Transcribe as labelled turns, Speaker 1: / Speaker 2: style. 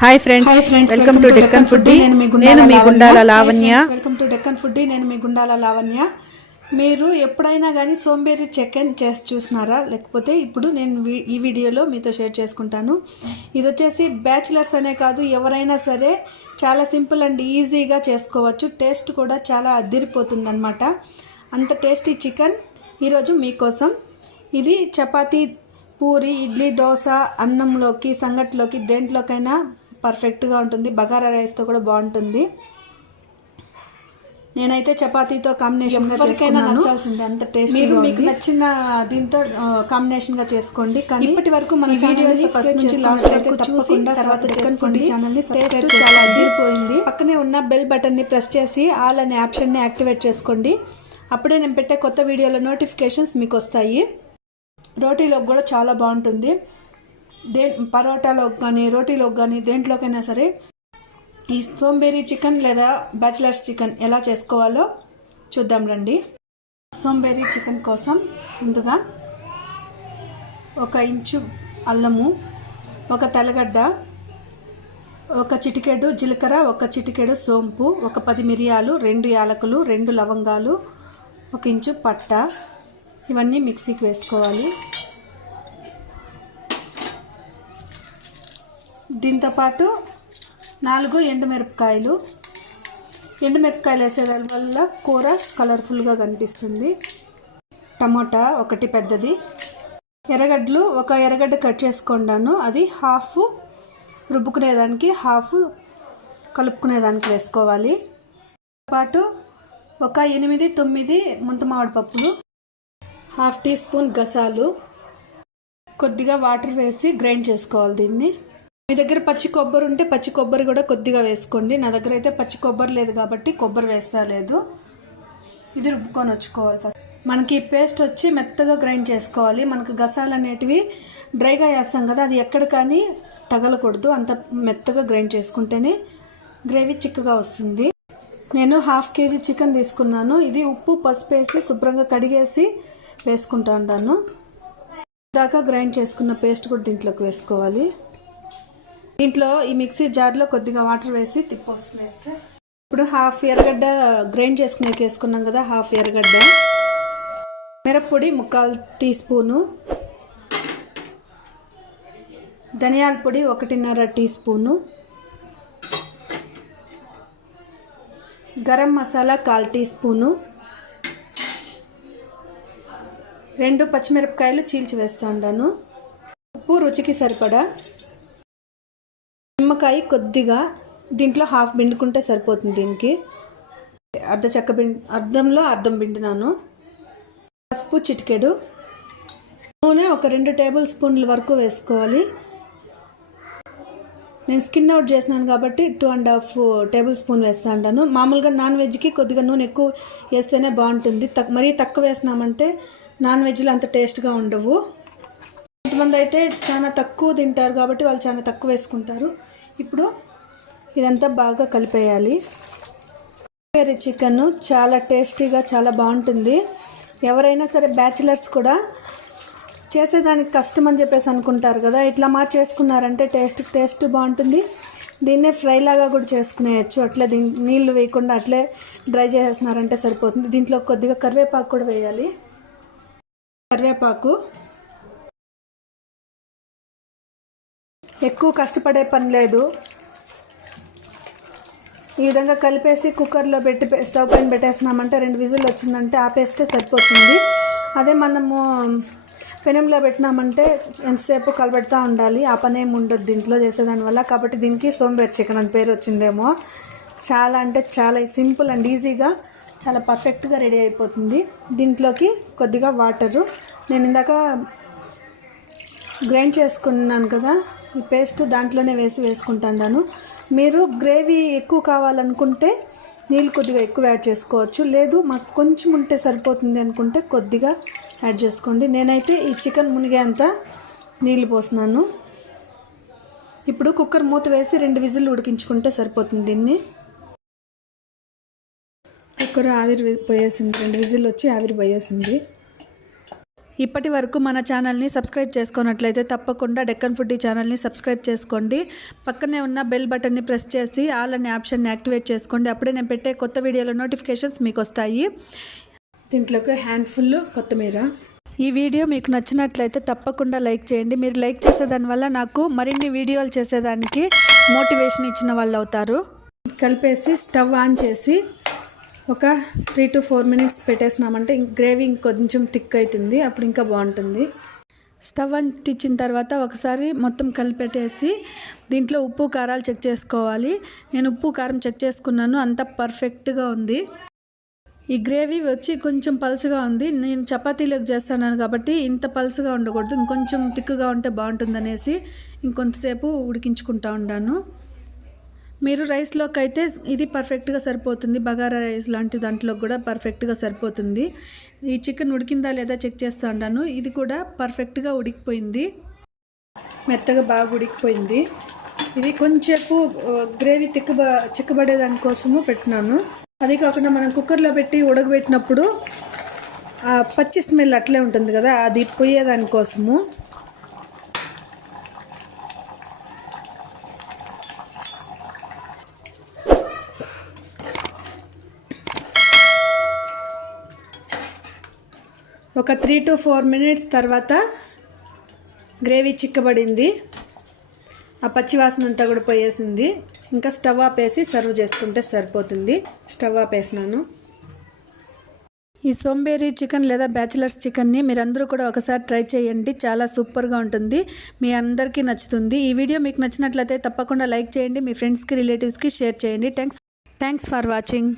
Speaker 1: Hi friends
Speaker 2: hi friends
Speaker 1: welcome to Deccan food
Speaker 2: నేను మీ
Speaker 1: Gundala Lavanya.
Speaker 2: Welcome to Deccan food నేను మీ గుండాల లావణ్య. మీరు ఎప్పుడైనా కానీ సోంబేరి చికెన్ చేసి చూసినారా? లేకపోతే ఇప్పుడు నేను ఈ వీడియోలో మీతో షేర్ చేసుకుంటాను. ఇది వచ్చేసి బ్యాచిలర్స్ అనే కాదు ఎవరైనా సరే చాలా సింపుల్ అండ్ ఈజీగా చేసుకోవచ్చు. టేస్ట్ కూడా చాలా అదిరిపోతుంది అనమాట అంత టేస్టీ చికెన్ ఈరోజు మీకోసం. ఇది చపాతీ పూరి ఇడ్లీ దోశ అన్నంలోకి సంగట్లోకి దేంట్లోకైనా పర్ఫెక్ట్గా ఉంటుంది. బగారా రైస్తో కూడా బాగుంటుంది. నేనైతే చపాతీతో కాంబినేషన్గా చేసుకున్నాను. అంత టేస్ట్ మీరు మీకు నచ్చిన దీంతో కాంబినేషన్గా చేసుకోండి. కానీ ఇప్పటి వరకు మన వీడియోని ఫస్ట్ నుంచి లాస్ట్ చూసి తర్వాత చేసుకోండి ఛానల్ని టేస్ట్ చాలా అదిరిపోయింది. పక్కనే ఉన్న బెల్ బటన్ని ప్రెస్ చేసి ఆల్ అనే ఆప్షన్ని యాక్టివేట్ చేసుకోండి. అప్పుడే నేను పెట్టే కొత్త వీడియోల నోటిఫికేషన్స్ మీకు వస్తాయి. రోటీలోకి కూడా చాలా బాగుంటుంది. దే పరోటాలోకి కానీ రోటీలోకి కానీ దేంట్లోకైనా సరే ఈ సోంబేరి చికెన్ లేదా బ్యాచిలర్స్ చికెన్ ఎలా చేసుకోవాలో చూద్దాం రండి. సోంబేరి చికెన్ కోసం ముందుగా ఒక ఇంచు అల్లము ఒక తెల్లగడ్డ ఒక చిటికెడు జీలకర్ర ఒక చిటికెడు సోంపు ఒక పది మిరియాలు రెండు యాలకులు రెండు లవంగాలు ఒక ఇంచు పట్ట. ఇవన్నీ మిక్సీకి వేసుకోవాలి. దీంతోపాటు నాలుగు ఎండుమిరపకాయలు. ఎండుమిరపకాయలు వేసే వల్ల కూర కలర్ఫుల్గా కనిపిస్తుంది. టమోటా ఒకటి పెద్దది. ఎర్రగడ్డలు ఒక ఎర్రగడ్డ కట్ చేసుకున్నాను అది హాఫ్ రుబ్బుకునేదానికి హాఫ్ కలుపుకునేదానికి వేసుకోవాలి. పాటు ఒక ఎనిమిది తొమ్మిది ముంత మామిడిపప్పులు హాఫ్ టీ స్పూన్ గసాలు. కొద్దిగా వాటర్ వేసి గ్రైండ్ చేసుకోవాలి దీన్ని. మీ దగ్గర పచ్చి కొబ్బరి ఉంటే పచ్చి కొబ్బరి కూడా కొద్దిగా వేసుకోండి. నా దగ్గర అయితే పచ్చి కొబ్బరి లేదు కాబట్టి కొబ్బరి వేస్తా లేదు. ఇది రుబ్బుకొని వచ్చుకోవాలి ఫస్ట్ మనకి ఈ పేస్ట్ వచ్చి మెత్తగా గ్రైండ్ చేసుకోవాలి. మనకు గసాలు అనేటివి డ్రైగా వేస్తాం కదా అది ఎక్కడ కానీ తగలకూడదు. అంత మెత్తగా గ్రైండ్ చేసుకుంటేనే గ్రేవీ చిక్కగా వస్తుంది. నేను హాఫ్ కేజీ చికెన్ తీసుకున్నాను. ఇది ఉప్పు పసుపు వేసి శుభ్రంగా కడిగేసి వేసుకుంటాను దాకా గ్రైండ్ చేసుకున్న పేస్ట్ కూడా దీంట్లోకి వేసుకోవాలి. దీంట్లో ఈ మిక్సీ జార్లో కొద్దిగా వాటర్ వేసి తిప్పొసుకుని వేస్తే. ఇప్పుడు హాఫ్ ఎర్రగడ్డ గ్రైండ్ చేసుకునే వేసుకున్నాం కదా హాఫ్ ఎర్రగడ్డ. మిరప్పొడి ముక్కాలు టీ స్పూను. ధనియాల పొడి ఒకటిన్నర టీ స్పూను. గరం మసాలా కాల్ టీ స్పూను. రెండు పచ్చిమిరపకాయలు చీల్చి వేస్తూ ఉంటాను ఉప్పు రుచికి సరిపడా నిమ్మకాయ కొద్దిగా దీంట్లో హాఫ్ పిండుకుంటే సరిపోతుంది దీనికి. అర్ధ చెక్క పిండి అర్ధంలో అర్ధం పిండినాను. పసుపు చిటికెడు. నూనె ఒక రెండు టేబుల్ స్పూన్ల వరకు వేసుకోవాలి. నేను స్కిన్ అవుట్ చేసినాను కాబట్టి two and half tablespoon వేస్తా ఉంటాను మామూలుగా నాన్ వెజ్కి కొద్దిగా నూనె ఎక్కువ వేస్తేనే బాగుంటుంది. తక్ మరీ తక్కువ వేసినామంటే నాన్ వెజ్లో అంత టేస్ట్గా ఉండవు. కొంతమంది అయితే చాలా తక్కువ తింటారు కాబట్టి వాళ్ళు చాలా తక్కువ వేసుకుంటారు. ఇప్పుడు ఇదంతా బాగా కలిపేయాలి. వేరే చికెన్ చాలా టేస్టీగా చాలా బాగుంటుంది. ఎవరైనా సరే బ్యాచిలర్స్ కూడా చేసేదానికి కష్టం అని చెప్పేసి అనుకుంటారు కదా. ఇట్లా మా చేసుకున్నారంటే టేస్ట్ టేస్ట్ బాగుంటుంది. దీన్నే ఫ్రై లాగా కూడా చేసుకునేయచ్చు. అట్లే దీని నీళ్ళు వేయకుండా అట్లే డ్రై చేసేసినారంటే సరిపోతుంది. దీంట్లో కొద్దిగా కరివేపాకు కూడా వేయాలి. కరివేపాకు ఎక్కువ కష్టపడే పని లేదు. ఈ విధంగా కలిపేసి కుక్కర్లో పెట్టి స్టవ్ పైన పెట్టేసినామంటే రెండు విజిల్ వచ్చిందంటే ఆపేస్తే సరిపోతుంది. అదే మనము పెనంలో పెట్టినామంటే ఎంతసేపు కలబెడతా ఉండాలి. ఆ పని ఏమి ఉండదు దీంట్లో చేసేదానివల్ల కాబట్టి దీనికి సోంబేర్ చికెన్ అని పేరు వచ్చిందేమో. చాలా అంటే చాలా సింపుల్ అండ్ ఈజీగా చాలా పర్ఫెక్ట్గా రెడీ అయిపోతుంది. దీంట్లోకి కొద్దిగా వాటరు. నేను ఇందాక గ్రైండ్ చేసుకున్నాను కదా. పేస్ట్ దాంట్లోనే వేసి వేసుకుంటాను. మీరు గ్రేవీ ఎక్కువ కావాలనుకుంటే నీళ్ళు కొద్దిగా ఎక్కువ యాడ్ చేసుకోవచ్చు. లేదు మాకు కొంచెం ఉంటే సరిపోతుంది అనుకుంటే కొద్దిగా యాడ్ చేసుకోండి. నేనైతే ఈ చికెన్ మునిగేంత నీళ్ళు పోసినాను ఇప్పుడు కుక్కర్ మూత వేసి రెండు విజిల్లు ఉడికించుకుంటే సరిపోతుంది దీన్ని. కుక్కర్ ఆవిరి పోయేసింది. రెండు విజిల్ వచ్చి ఆవిరి పోయేసింది. ఇప్పటి వరకు మన ఛానల్ని సబ్స్క్రైబ్ చేసుకున్నట్లయితే తప్పకుండా డెక్కన్ ఫుడ్ ఛానల్ని సబ్స్క్రైబ్ చేసుకోండి. పక్కనే ఉన్న బెల్ బటన్ని ప్రెస్ చేసి ఆల్ అనే ఆప్షన్ని యాక్టివేట్ చేసుకోండి. అప్పుడే నేను పెట్టే కొత్త వీడియోల నోటిఫికేషన్స్ మీకు వస్తాయి
Speaker 3: దీంట్లోకి హ్యాండ్ఫుల్ కొత్తిమీర.
Speaker 2: ఈ వీడియో మీకు నచ్చినట్లయితే తప్పకుండా లైక్ చేయండి. మీరు లైక్ చేసేదానివల్ల నాకు మరిన్ని వీడియోలు చేసేదానికి మోటివేషన్ ఇచ్చిన వాళ్ళు అవుతారు
Speaker 3: కలిపేసి స్టవ్ ఆన్ చేసి ఒక త్రీ టు ఫోర్ మినిట్స్ పెట్టేసినామంటే ఇంక గ్రేవీ ఇంకొంచెం థిక్ అవుతుంది అప్పుడు ఇంకా బాగుంటుంది.
Speaker 2: స్టవ్ అంటించిన తర్వాత ఒకసారి మొత్తం కలిపెట్టేసి దీంట్లో ఉప్పు కారాలు చెక్ చేసుకోవాలి. నేను ఉప్పు కారం చెక్ చేసుకున్నాను అంతా పర్ఫెక్ట్గా ఉంది. ఈ గ్రేవీ వచ్చి కొంచెం పలుచగా ఉంది. నేను చపాతీలోకి చేస్తున్నాను కాబట్టి ఇంత పలుచగా ఉండకూడదు ఇంకొంచెం తిక్కుగా ఉంటే బాగుంటుందనేసి ఇంకొంతసేపు ఉడికించుకుంటా ఉన్నాను మీరు రైస్లోకి అయితే ఇది పర్ఫెక్ట్గా సరిపోతుంది. బగారా రైస్ లాంటి దాంట్లో కూడా పర్ఫెక్ట్గా సరిపోతుంది. ఈ చికెన్ ఉడికిందా లేదా చెక్ చేస్తూ ఉన్నాను ఇది కూడా పర్ఫెక్ట్గా ఉడికిపోయింది.
Speaker 3: మెత్తగా బాగా ఉడికిపోయింది. ఇది కొంచెంసేపు గ్రేవీ తిక్కబ చిక్కబడే దానికోసము పెట్టినాను. అది కాకుండా మనం కుక్కర్లో పెట్టి ఉడకబెట్టినప్పుడు ఆ పచ్చి స్మెల్ అట్లే ఉంటుంది కదా అది పోయేదానికోసము ఒక త్రీ టు ఫోర్ మినిట్స్ తర్వాత గ్రేవీ చిక్కబడింది. ఆ పచ్చివాసన అంతా కూడా పోయేసింది. ఇంకా స్టవ్ ఆపేసి సర్వ్ చేసుకుంటే సరిపోతుంది. స్టవ్ ఆపేసినాను
Speaker 2: ఈ సోంబేరి చికెన్ లేదా బ్యాచిలర్స్ చికెన్ని మీరందరూ కూడా ఒకసారి ట్రై చేయండి. చాలా సూపర్గా ఉంటుంది. మీ అందరికీ నచ్చుతుంది. ఈ వీడియో మీకు నచ్చినట్లయితే తప్పకుండా లైక్ చేయండి. మీ ఫ్రెండ్స్కి రిలేటివ్స్కి షేర్ చేయండి. Thanks thanks for watching